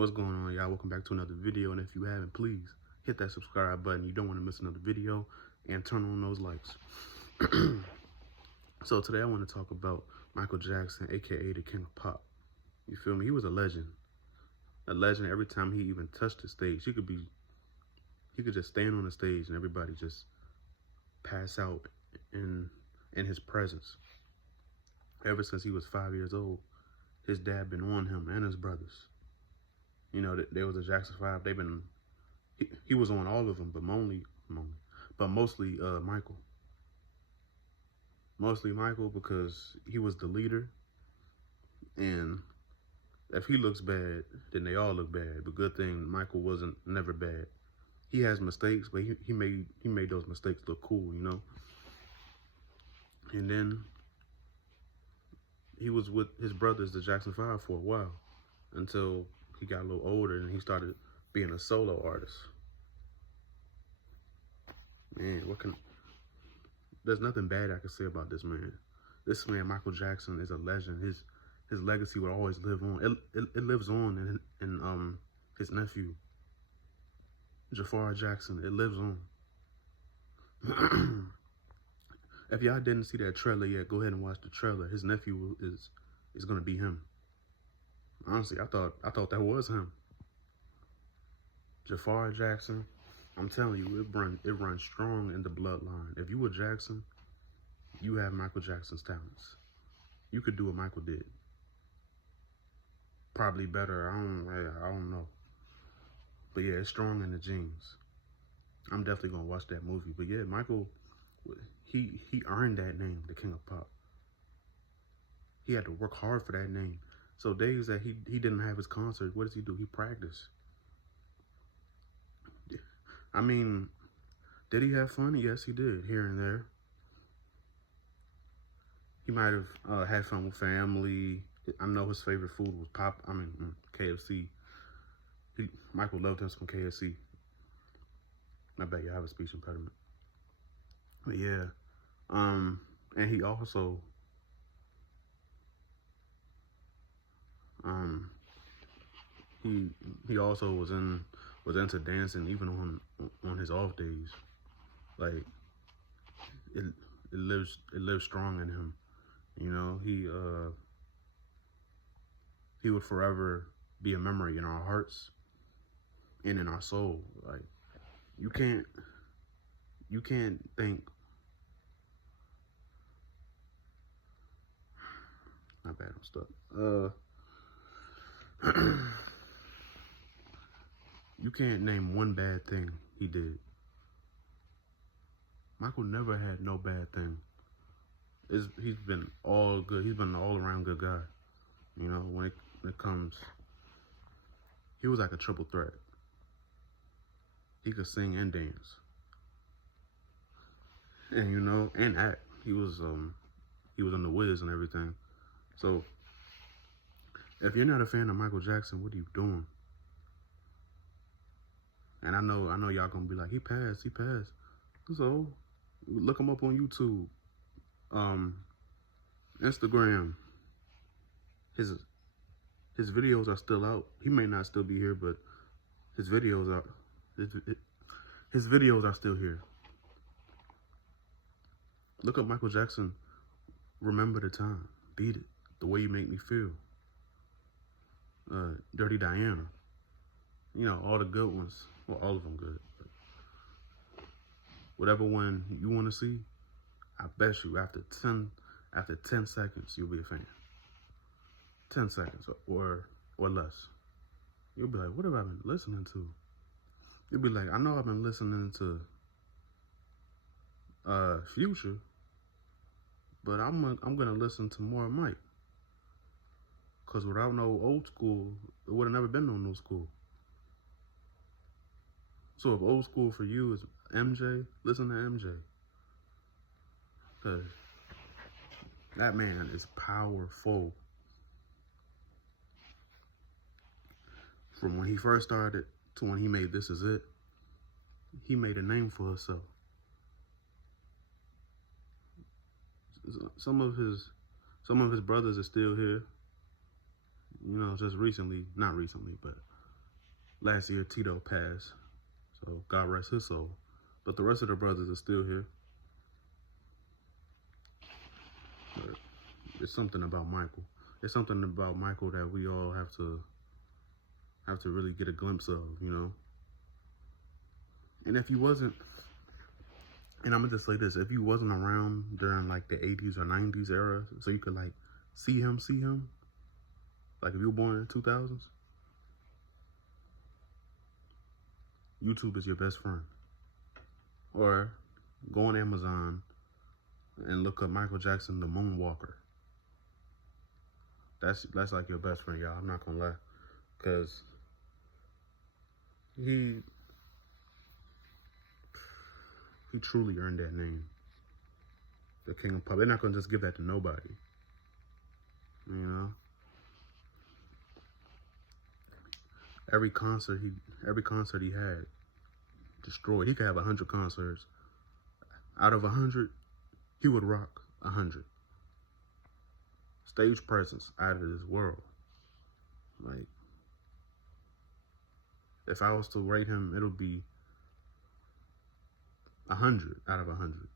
What's going on, y'all? Welcome back to another video, and if you haven't, please hit that subscribe button. You don't want to miss another video, and turn on those likes. So today I want to talk about Michael Jackson, aka the King of Pop. You feel me? He was a legend. A legend. Every time he even touched the stage, he could just stand on the stage and everybody just pass out in his presence. Ever since he was 5 years old, his dad been on him and his brothers. You know, there was a Jackson 5. He was on all of them, but mostly Michael. Mostly Michael because he was the leader, and if he looks bad, then they all look bad. But good thing Michael wasn't never bad. He has mistakes, but he made those mistakes look cool, you know. And then he was with his brothers, the Jackson 5, for a while, until he got a little older and he started being a solo artist. Man, there's nothing bad I can say about this man. This man, Michael Jackson, is a legend. His legacy will always live on. It lives on in his nephew, Jafar Jackson. It lives on. If y'all didn't see that trailer yet, go ahead and watch the trailer. His nephew is gonna be him. Honestly, I thought that was him. Jafar Jackson. I'm telling you, it runs strong in the bloodline. If you a Jackson, you have Michael Jackson's talents. You could do what Michael did. Probably better. I don't know. But yeah, it's strong in the genes. I'm definitely gonna watch that movie. But yeah, Michael, he earned that name, the King of Pop. He had to work hard for that name. So days that he didn't have his concert, what does he do? He practiced. I mean, did he have fun? Yes, he did, here and there. He might have had fun with family. I know his favorite food was KFC. Michael loved him some KFC. I bet you have a speech impediment. But yeah, and he also he also was into dancing even on his off days. Like it lives strong in him. You know, he would forever be a memory in our hearts and in our soul. Like you can't think. Not bad, I'm stuck. You can't name one bad thing he did. Michael never had no bad thing. He's been all good. He's been an all-around good guy. You know, when it comes, he was like a triple threat. He could sing and dance, and you know, and act. He was in the Wiz and everything. So if you're not a fan of Michael Jackson, what are you doing? And I know y'all gonna be like, he passed. So look him up on YouTube, Instagram. His videos are still out. He may not still be here, but his videos are still here. Look up Michael Jackson. Remember the time. Beat it. The way you make me feel. Dirty Diana. You know, all the good ones. Well, all of them good. But whatever one you want to see, I bet you after 10 seconds, you'll be a fan. 10 seconds or less. You'll be like, what have I been listening to? You'll be like, I know I've been listening to Future, but I'm gonna listen to more of Mike. Cause without no old school, it would have never been no new school. So if old school for you is MJ, listen to MJ. Cause that man is powerful. From when he first started to when he made This Is It, he made a name for himself. Some of his brothers are still here. You know, just recently, not recently, but last year Tito passed, so God rest his soul. But the rest of the brothers are still here. But it's something about Michael. It's something about Michael that we all have to really get a glimpse of, you know. And if he wasn't, and I'm gonna just say this, if you wasn't around during like the 80s or 90s era, so you could like see him, like if you were born in the 2000s, YouTube is your best friend. Or go on Amazon and look up Michael Jackson, the Moonwalker. That's like your best friend, y'all. I'm not gonna lie, cause he truly earned that name, the King of Pop. They're not gonna just give that to nobody, you know. Every concert he had destroyed. He could have 100 concerts. Out of 100, he would rock 100. Stage presence out of this world. Like, if I was to rate him, it'll be 100 out of 100.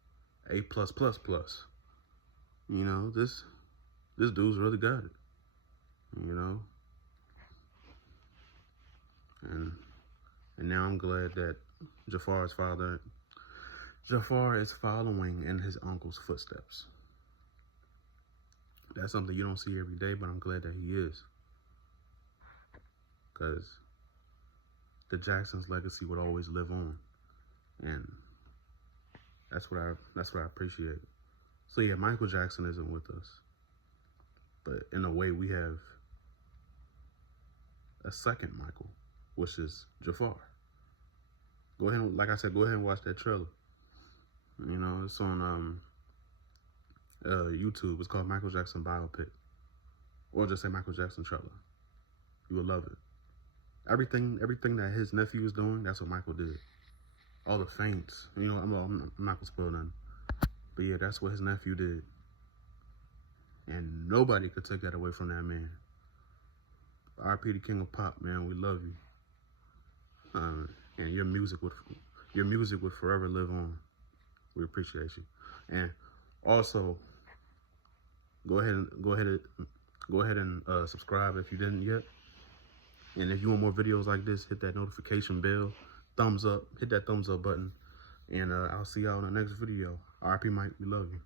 A+++. You know, this dude's really got it. You know. And now I'm glad that Jafar is following in his uncle's footsteps. That's something you don't see every day, but I'm glad that he is. Because the Jacksons' legacy would always live on. And that's what I appreciate. So yeah, Michael Jackson isn't with us. But in a way, we have a second Michael, which is Jafar. Go ahead, like I said, go ahead and watch that trailer. You know, it's on YouTube. It's called Michael Jackson Biopic. Or just say Michael Jackson trailer. You will love it. Everything that his nephew is doing, that's what Michael did. All the feints. You know, I'm not gonna spoil nothing. But yeah, that's what his nephew did. And nobody could take that away from that man. R.I.P. the King of Pop, man. We love you. And your music would forever live on. We appreciate you. And also, go ahead and subscribe if you didn't yet. And if you want more videos like this, hit that notification bell, thumbs up, hit that thumbs up button, and I'll see y'all in the next video. R.I.P. Mike, we love you.